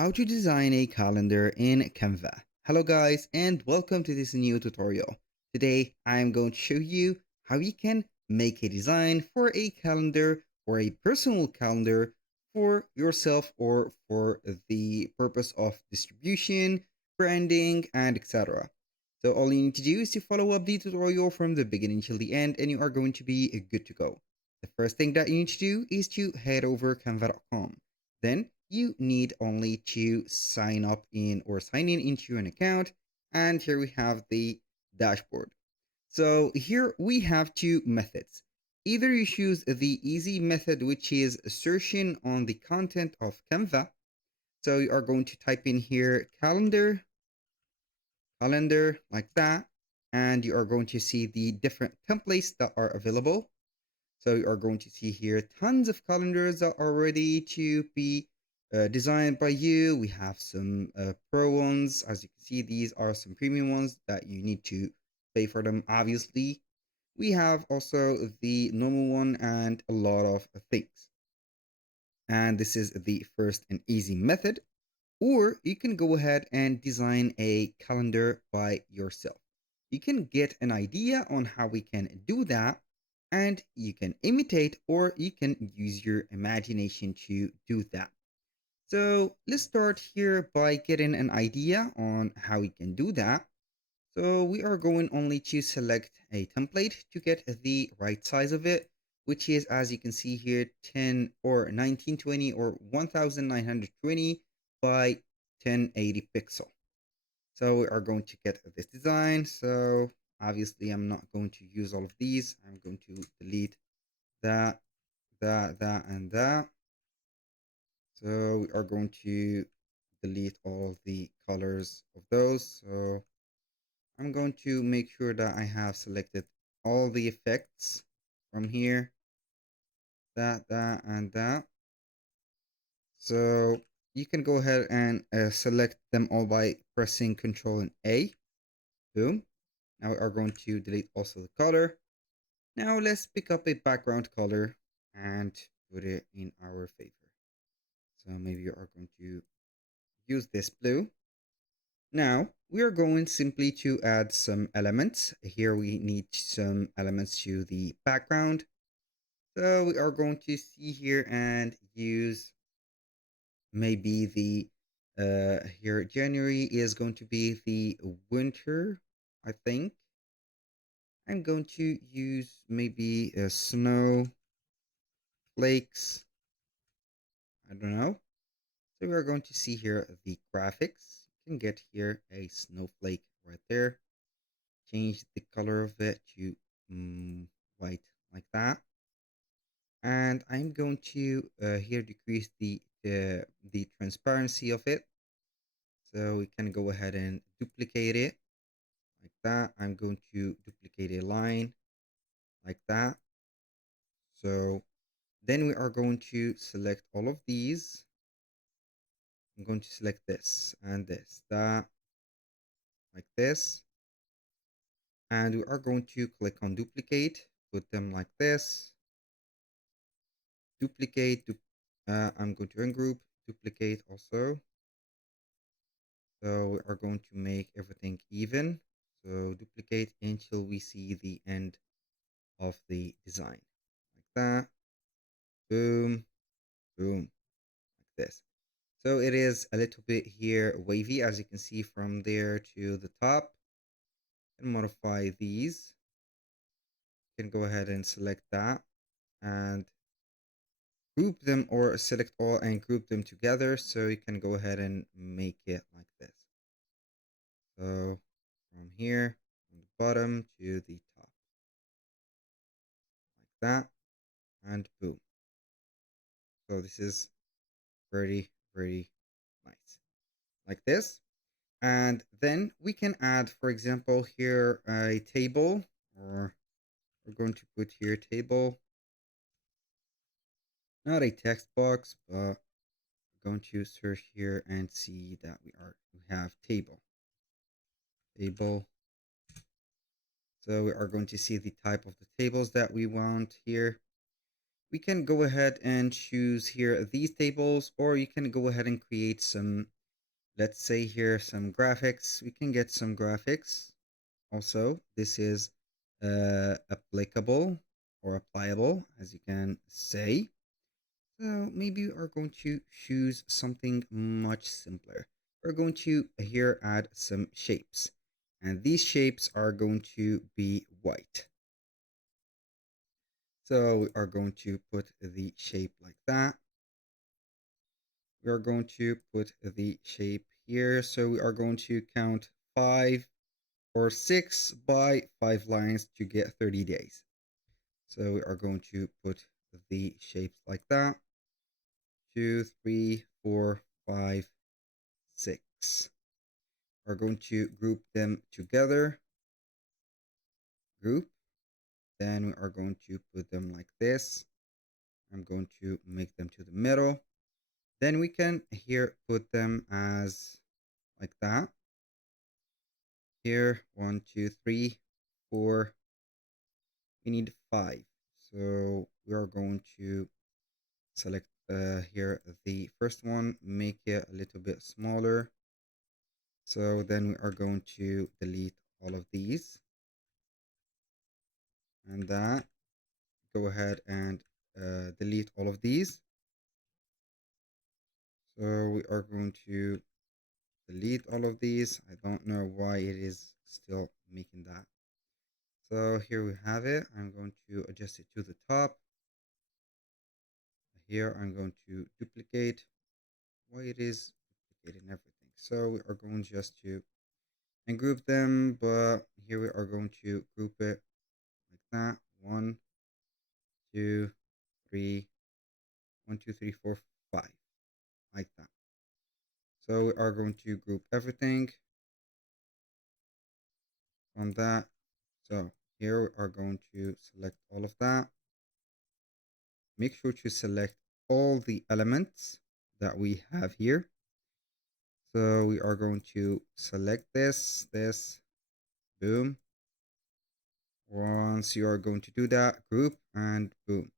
How to design a calendar in Canva. Hello guys and welcome to this new tutorial. Today I'm going to show you how you can make a design for a calendar or a personal calendar for yourself or for the purpose of distribution, branding, and etc. So all you need to do is to follow up the tutorial from the beginning till the end and you are going to be good to go. The first thing that you need to do is to head over canva.com. Then you need only to sign up in or sign in into an account. And here we have the dashboard. So here we have two methods. Either you choose the easy method, which is searching on the content of Canva. So you are going to type in here calendar like that. And you are going to see the different templates that are available. So you are going to see here tons of calendars that are ready to be designed by you. We have some pro ones. As you can see, these are some premium ones that you need to pay for them, obviously. We have also the normal one and a lot of things. And this is the first and easy method. Or you can go ahead and design a calendar by yourself. You can get an idea on how we can do that, and you can imitate or you can use your imagination to do that. So let's start here by getting an idea on how we can do that. So we are going only to select a template to get the right size of it, which is, as you can see here, 10 or 1920 or 1920 by 1080 pixel. So we are going to get this design. So obviously I'm not going to use all of these. I'm going to delete that, that, and that. So we are going to delete all the colors of those. So I'm going to make sure that I have selected all the effects from here, that, and that. So you can go ahead and select them all by pressing Control and A. Boom. Now we are going to delete also the color. Now let's pick up a background color and put it in our favor. So maybe you are going to use this blue. Now we are going simply to add some elements. Here we need some elements to the background. So we are going to see here and use maybe the here January is going to be the winter, I think. I'm going to use maybe snow flakes. I don't know. So we are going to see here the graphics. You can get here a snowflake right there. Change the color of it to white like that. And I'm going to here decrease the transparency of it. So we can go ahead and duplicate it like that. I'm going to duplicate a line like that. So then we are going to select all of these. I'm going to select this and this, that, like this. And we are going to click on duplicate, put them like this. Duplicate, I'm going to ungroup, duplicate also. So we are going to make everything even. So duplicate until we see the end of the design. Like that. Boom, boom, like this. So it is a little bit here wavy, as you can see from there to the top. And modify these. You can go ahead and select that and group them, or select all and group them together. So you can go ahead and make it like this. So from here, from the bottom to the top, like that, and boom. So this is very, very nice, like this. And then we can add, for example, here a table, or we're going to put here table, not a text box, but we're going to search here and see that we have table. So we are going to see the type of the tables that we want here. We can go ahead and choose here these tables, or you can go ahead and create some, let's say here, some graphics. We can get some graphics. Also, this is applicable or applicable, as you can say. So maybe we are going to choose something much simpler. We're going to here add some shapes. And these shapes are going to be white. So we are going to put the shape like that. We are going to put the shape here. So we are going to count 5 or 6 by 5 lines to get 30 days. So we are going to put the shapes like that. 2, 3, 4, 5, 6. We're going to group them together. Group. Then we are going to put them like this. I'm going to make them to the middle. Then we can here put them as like that. Here, 1, 2, 3, 4. We need 5. So we are going to select here the first one, make it a little bit smaller. So then we are going to delete all of these. And that, go ahead and delete all of these. So we are going to delete all of these. I don't know why it is still making that. So here we have it. I'm going to adjust it to the top. Here I'm going to duplicate. Why it is duplicating everything. So we are going just to and group them, but here we are going to group it like that. 1, 2, 3, 1, 2, 3, 4, 5, like that. So we are going to group everything on that. So here we are going to select all of that. Make sure to select all the elements that we have here. So we are going to select this, boom. Once you are going to do that, group and boom.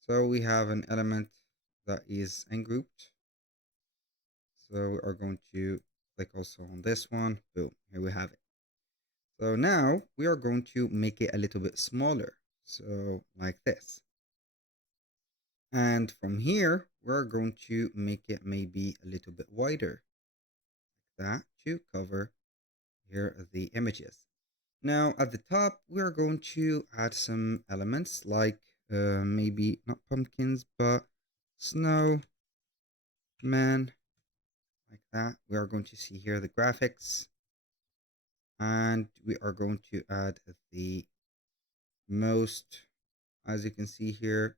So we have an element that is ungrouped. So we are going to click also on this one. Boom, here we have it. So now we are going to make it a little bit smaller. So like this. And from here, we're going to make it maybe a little bit wider. Like that to cover here the images. Now at the top, we are going to add some elements like maybe not pumpkins, but snow, man, like that. We are going to see here the graphics, and we are going to add the most, as you can see here,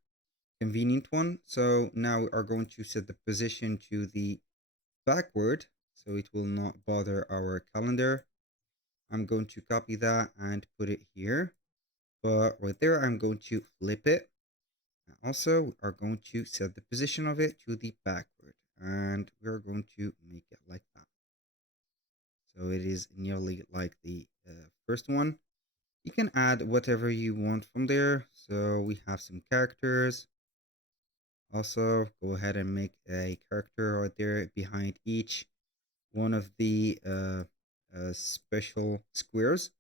convenient one. So now we are going to set the position to the backward, so it will not bother our calendar. I'm going to copy that and put it here, but right there I'm going to flip it. And also we are going to set the position of it to the backward, and we're going to make it like that. So it is nearly like the first one. You can add whatever you want from there. So we have some characters. Also, go ahead and make a character right there behind each one of the special squares.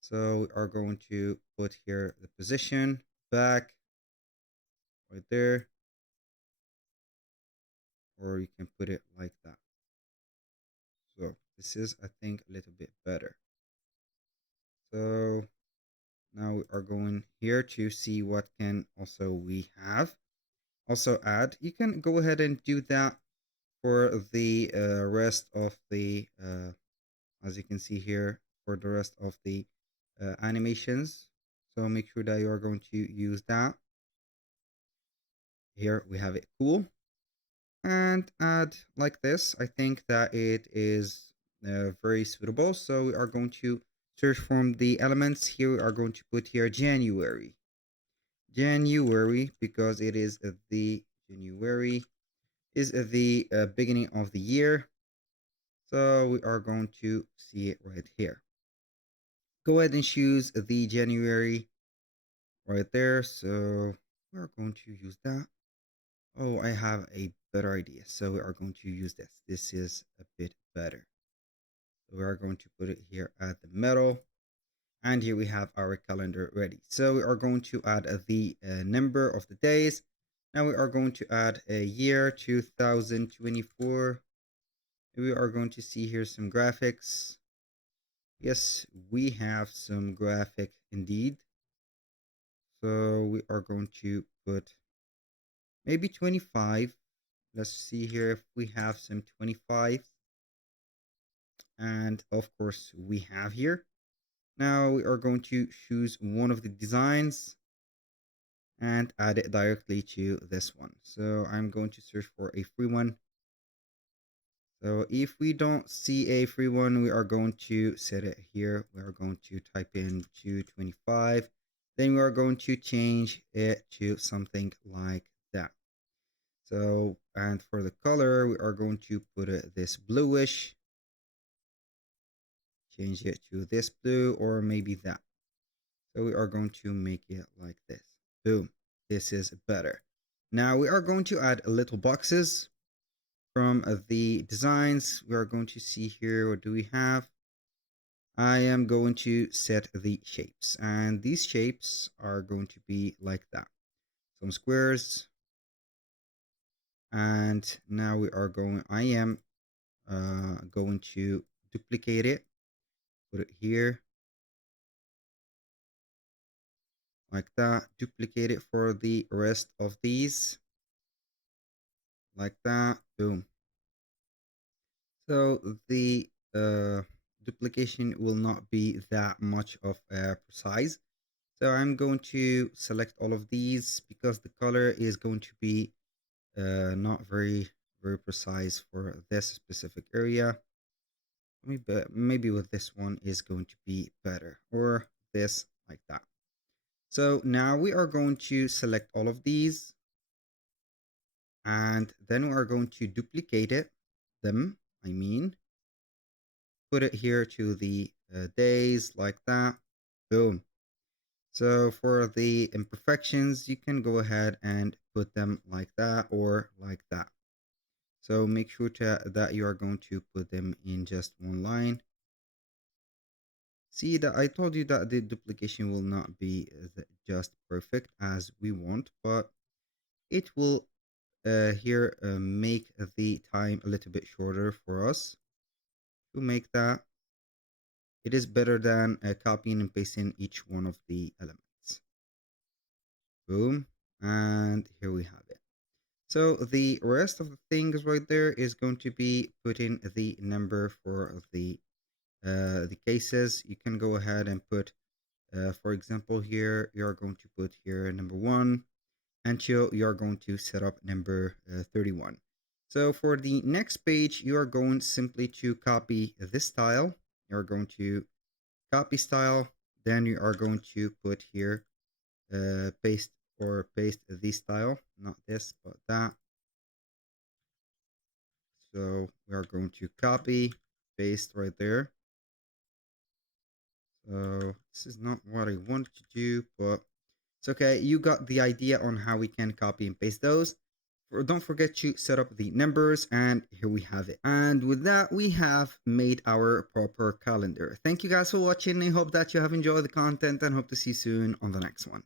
So we are going to put here the position, back, right there. Or you can put it like that. So this is, I think, a little bit better. So now we are going here to see what can also we have. Also add, you can go ahead and do that for the rest of the, as you can see here, for the rest of the animations. So make sure that you are going to use that. Here we have it cool. And add like this. I think that it is very suitable. So we are going to search from the elements. Here we are going to put here January. January, because it is the January is the beginning of the year. So we are going to see it right here. Go ahead and choose the January right there. So we're going to use that. Oh, I have a better idea. So we are going to use this. This is a bit better. So we are going to put it here at the middle. And here we have our calendar ready. So we are going to add the number of the days. Now we are going to add a year 2024. We are going to see here some graphics. Yes, we have some graphic indeed. So we are going to put maybe 25. Let's see here if we have some 25. And of course we have here. Now we are going to choose one of the designs and add it directly to this one. So I'm going to search for a free one. So if we don't see a free one, we are going to set it here. We are going to type in 225. Then we are going to change it to something like that. So, and for the color, we are going to put it this bluish. Change it to this blue or maybe that. So we are going to make it like this. Boom. This is better. Now we are going to add little boxes from the designs. We are going to see here, what do we have? I am going to set the shapes, and these shapes are going to be like that. Some squares. And now we are going, I am going to duplicate it, put it here like that, duplicate it for the rest of these like that. Boom. So the duplication will not be that much of precise. So I'm going to select all of these because the color is going to be not very precise for this specific area. Maybe with this one is going to be better, or this like that. So now we are going to select all of these, and then we are going to duplicate them. I mean, put it here to the days like that. Boom. So for the imperfections, you can go ahead and put them like that or like that. So make sure that you are going to put them in just one line. See that I told you that the duplication will not be just perfect as we want, but it will here make the time a little bit shorter for us to make that. It is better than copying and pasting each one of the elements. Boom. And here we have it. So the rest of the things right there is going to be putting the number for the cases. You can go ahead and put, for example, here you're going to put here number 1 until you're going to set up number 31. So for the next page, you are going simply to copy this style. You're going to copy style. Then you are going to put here paste this style, not this, but that. So we are going to copy, paste right there. So this is not what I wanted to do, but it's okay. You got the idea on how we can copy and paste those. Don't forget to set up the numbers, and here we have it. And with that, we have made our proper calendar. Thank you guys for watching. I hope that you have enjoyed the content and hope to see you soon on the next one.